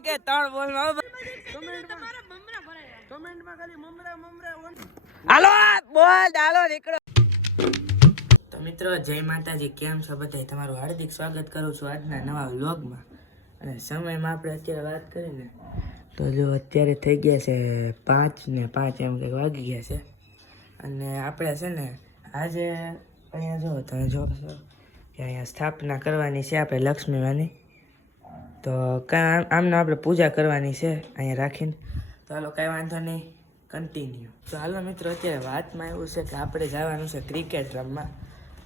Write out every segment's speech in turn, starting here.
Wicket 3 બોલમાં કમેન્ટમાં ખાલી મમરા હાલો બોલ હાલો નીકળો. તો મિત્રો જય માતાજી, કેમ છો બધા? તમારું હાર્દિક સ્વાગત કરું છું આજના નવા વ્લોગમાં. અને સમયમાં આપણે અત્યારે વાત કરીને તો જો અત્યારે થઈ ગયા છે 5 ને 5 એમ કંઈક વાગી ગયા છે. અને આપણે છે ને આજે અહીંયા જો તમે જો કે અહીંયા સ્થાપના કરવાની છે આપણે લક્ષ્મીમાંની. તો આમને આપણે પૂજા કરવાની છે અહીંયા રાખીને. તો હાલો કાંઈ વાંધો નહીં, કન્ટિન્યુ. તો હાલો મિત્રો અત્યારે વાતમાં એવું છે કે આપણે જવાનું છે ક્રિકેટ રમવા.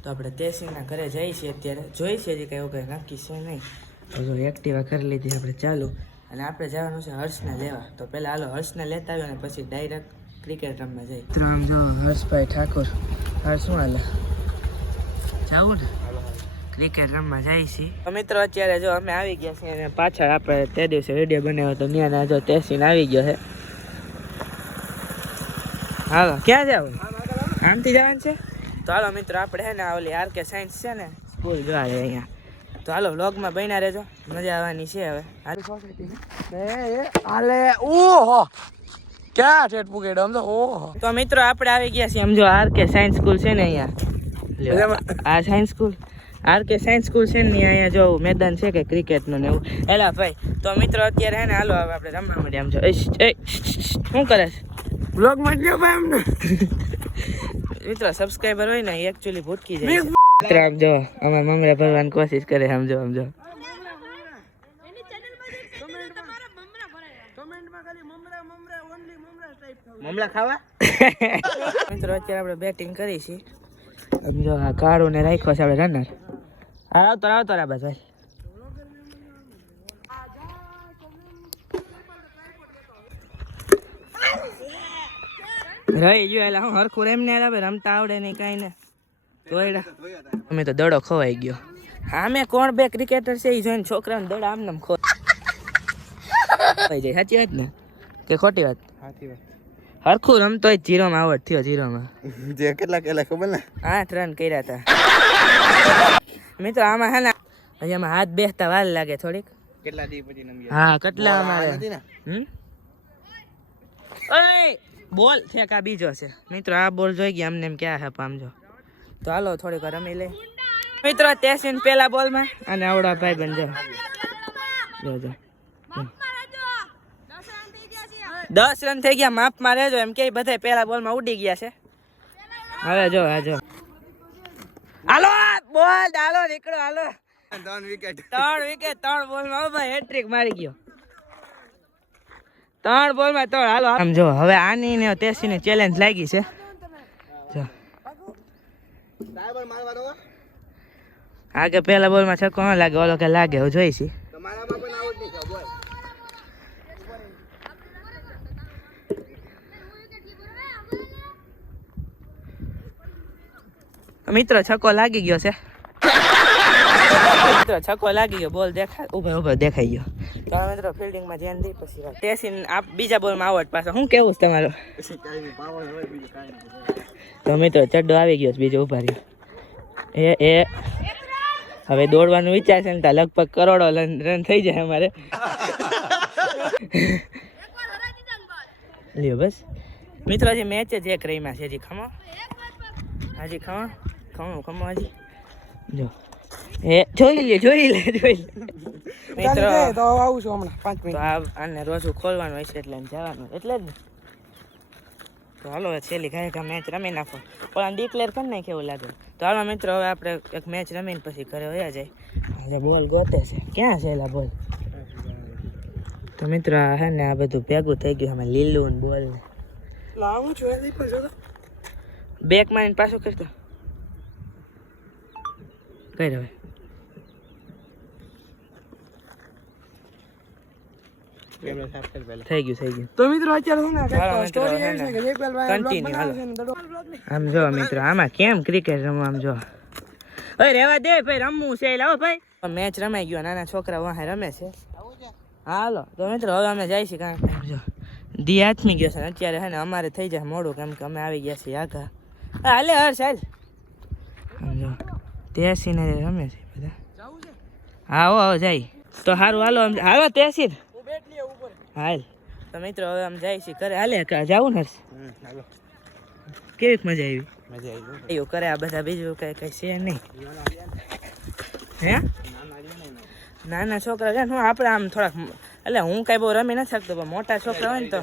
તો આપણે તેસીના ઘરે જઈએ છીએ અત્યારે, જોઈ છે હજી કંઈ એવું કંઈ નક્કી છે નહીં. તો જો એક્ટિવા કરી લીધી આપણે ચાલુ, અને આપણે જવાનું છે હર્ષને લેવા. તો પહેલાં હાલો હર્ષને લેતા આવ્યો ને પછી ડાયરેક્ટ ક્રિકેટ રમવા જઈએ. મિત્રો આમ જો હર્ષભાઈ ઠાકોર, હર્ષ શું હાલે જાવું ને ક્રિકેટ રમવા જાય છે. તો મિત્રો અત્યારે જો અમે આવી ગયા છીએ અને પાછળ આપણે તે દિવસે વિડીયો બનાવ્યો તો ત્યાં જો તેસીને આવી ગયો છે. હાલો ક્યાં જાવ? આમથી જવાનું છે? તો હાલો મિત્રો આપણે છે ને ઓલી આરકે સાયન્સ છે ને સ્કૂલ જોવા છે અહીંયા. તો હાલો વ્લોગમાં બન્યા રહેજો, મજા આવવાની છે. હવે હાલે ઓહો ક્યાં ઠેઠ પુગેડો આમ તો ઓહો. તો મિત્રો આપણે આવી ગયા છીએ સમજો આરકે સાયન્સ સ્કૂલ છે ને અહીંયા. આ science school RK science school છે ને અહીંયા જો મેદાન છે કે ક્રિકેટનું ને એવું. એલા ભાઈ તો મિત્રો અત્યારે છે ને હાલો હવે આપણે રમવા માંડીએ. આમ જો શું કરે છે બ્લોગ માં ગયો ભાઈ અમને મિત્રો સબસ્ક્રાઇબર હોય ને એકચ્યુઅલી ભૂટકી જાય. મિત્રો આમ જો અમે મમરા ભરવાની કોશિશ કરે. સમજો સમજો મમરા ખાવા. મિત્રો અત્યારે આપણે બેટિંગ કરી છીએ. સમજો આ કાળું ને રાખ્યો છે આપણે રનર. આવતો રા ભાઈ રહી ગયો. એટલે હું હરખું એમને આવે રમતા આવડે નહીં કાંઈ ને તોય અમે તો દડો ખવાઈ ગયો. આમે કોણ બે ક્રિકેટર છે એ જોઈને છોકરાને દડો આમને ખવાઈ જાય. સાચી વાત ને કે ખોટી વાત? હરખું રમતો હોય જીરોમાં આવડ થયો. જીરોમાં કેટલા ખબર ને 8 રન કર્યા હતા. મિત્રો આમાં હે ને હજી આમાં હાથ બેસતા વાર લાગે થોડીક. કેટલા દી પછી નમી? હા કેટલા અમારે બોલ ઠેકા બીજો છે. મિત્રો આ બોલ જોઈ ગયા અમને એમ ક્યાં હે પામજો. તો હાલો થોડીક વાર રમી લે. મિત્રો તેસીન પેલા બોલમાં અને આવડા ભાઈ બન જો 10 રન થઈ ગયા. માપમાં રહેજો એમ કે બધા પેલા બોલમાં ઉડી ગયા છે. હવે જો હાલો બોલ હાલો નીકળો હાલો. 3 વિકેટ 3 બોલમાં ભાઈ હેટ્રિક મારી ગયો. 3 બોલમાં 3. હાલો આમ જો હવે આની ને તેસીની ચેલેન્જ લાગી છે. જો આગે પેલા બોલમાં છક્કો ન લાગે, ઓલો કે લાગે હવે જોઈશી. મિત્રો છક્કો લાગી ગયો છે. મિત્રો છક્કો લાગી ગયો. બોલ દેખાય ઉભો દેખાઈ ગયો. તો મિત્રો ફિલ્ડિંગમાં ધ્યાન દઈ પછી વાત. તેસીન આપ બીજા બોલમાં આવડ પાછો શું કેવું છે તમારું? તો મિત્રો ચડ્ડો આવી ગયો બીજો ઉભા રહ્યો. એ હવે દોડવાનું વિચાર છે ને ત્યાં લગભગ કરોડો રન થઈ જાય અમારે. લ્યો બસ મિત્રો હજી મેચ જ એક રહીમાં છે. હજી ખમો હજી જો જોઈ લે મિત્રો. તો આવું છું હમણાં 5 મિનિટ. તો આને રોજ ખોલવાનું હોય છે એટલે જવાનું એટલે જ ને. તો હાલો છેલ્લી ઘાય મેચ રમી નાખો. પણ ડિક્લેર કરી નાખે એવું લાગે. તો હાલો મિત્રો હવે આપણે એક મેચ રમીને પછી ઘરે વયા જાય. આજે બોલ ગોતે છે. ક્યાં છે એલા બોલ? તો મિત્રો હે ને આ બધું ભેગું થઈ ગયું. આમાં લીલું ને બોલ ને લાવું છું એ પર જો બેક મારીને પાછું કરતો કઈ હવે. થઈ ગયું. તો મિત્રો અત્યારે સ્ટોરી એ છે કે જેકવેલભાઈ આમ જો મિત્રો આમાં કેમ ક્રિકેટ રમવા આમ જો. ઓય રેવા દે ભાઈ રમવું છે. લાવો ભાઈ મેચ રમાઈ ગયો. નાના છોકરા વાહે રમે છે. હાલો તો મિત્રો હવે અમે જાય છીએ કાંઈ જો દી હાથમી ગયો છે ને અત્યારે હે ને અમારે થઈ જાય મોડું કેમ કે અમે આવી ગયા છીએ આગા. હાલે હર સાહેબ સમજો તેસીને રમે છે બધા. હા આવો જાય તો સારું હાલો હાલો તેસીન હાલ તો મિત્રો હવે આમ જાય છે ઘરે. હાલે જાવું ને હર્ષ? હાલો કેવીક મજા આવી? મજા આવી એવું કરે આ બધા, બીજું કઈ કઈ છે નહીં. હે નાના છોકરા છે ને આપણે આમ થોડાક, એટલે હું કાંઈ બહુ રમી નથી શકતો, પણ મોટા છોકરા હોય ને તો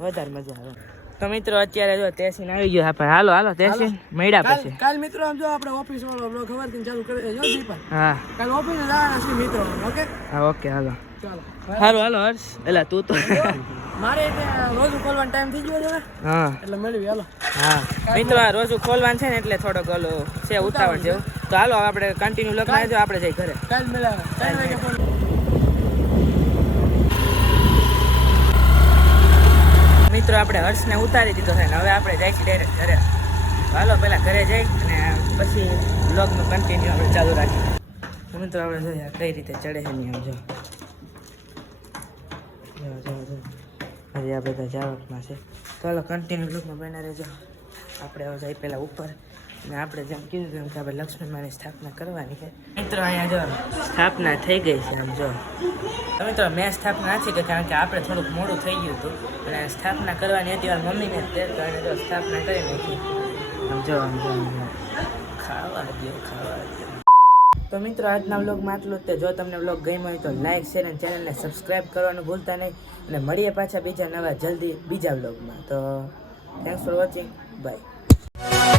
વધારે મજા આવે. તો મિત્રો અત્યારે જો તેસીન આવી ગયો આપણે. હાલો હાલો તેસીન મળ્યા પછી. કાલ મિત્રો આમ જો આપણે ઓફિસ વાળો બ્લોગ ખબરથી ચાલુ કરી જો દીપા. હા કાલ ઓફિસ જવાના છે મિત્રો. ઓકે હા ઓકે હાલો ચાલો. હાલો હાલો હર્ષ. એટલે તું તો મારે રોજ ખોલવાનો ટાઈમ થઈ ગયો છે ને, હા એટલે મળવી. હાલો હા મિત્રો આ રોજ ખોલવાનું છે ને એટલે થોડોક ઓલો છે ઉતાવળ જેવું. તો હાલો હવે આપણે કન્ટિન્યુ લખવા જો આપણે જઈ ઘરે. કાલ મળ્યા 3 વાગે ફોન. મિત્રો આપણે હર્ષને ઉતારી દીધો છે ને હવે આપણે જાય છીએ ડાયરેક્ટ ઘરે. હાલો પહેલાં ઘરે જઈ અને પછી બ્લોગનું કન્ટિન્યુ આપણે ચાલુ રાખીએ. તો મિત્રો આપણે જોઈએ કઈ રીતે ચડે છે નહીં આમ જો. હજી આ બધા જાવકમાં છે. તો હાલો કન્ટિન્યુ બ્લોગમાં બના રહેજો. આપણે હવે જઈએ પહેલાં ઉપર અને આપણે જેમ કીધું તેમ કે આપણે લક્ષ્મીમાની સ્થાપના કરવાની છે. મિત્રો અહીંયા જો સ્થાપના થઈ ગઈ છે આમ જો. તો મિત્રો મેં સ્થાપના નથી કરી કારણ કે આપણે થોડુંક મોડું થઈ ગયું હતું અને સ્થાપના કરવાની હતી વાર મમ્મીને જ તે તો એને જો સ્થાપના કરી નાખી. આમ જો આમ જો ખાવા દો. તો મિત્રો આજના વ્લોગમાં આટલું જ. જો તમને વ્લોગ ગમ્યો હોય તો લાઈક શેર અને ચેનલને સબસ્ક્રાઈબ કરવાનું ભૂલતા નહીં. અને મળીએ પાછા બીજા નવા જલ્દી બીજા વ્લોગમાં. તો થેન્ક્સ ફોર વોચિંગ. બાય.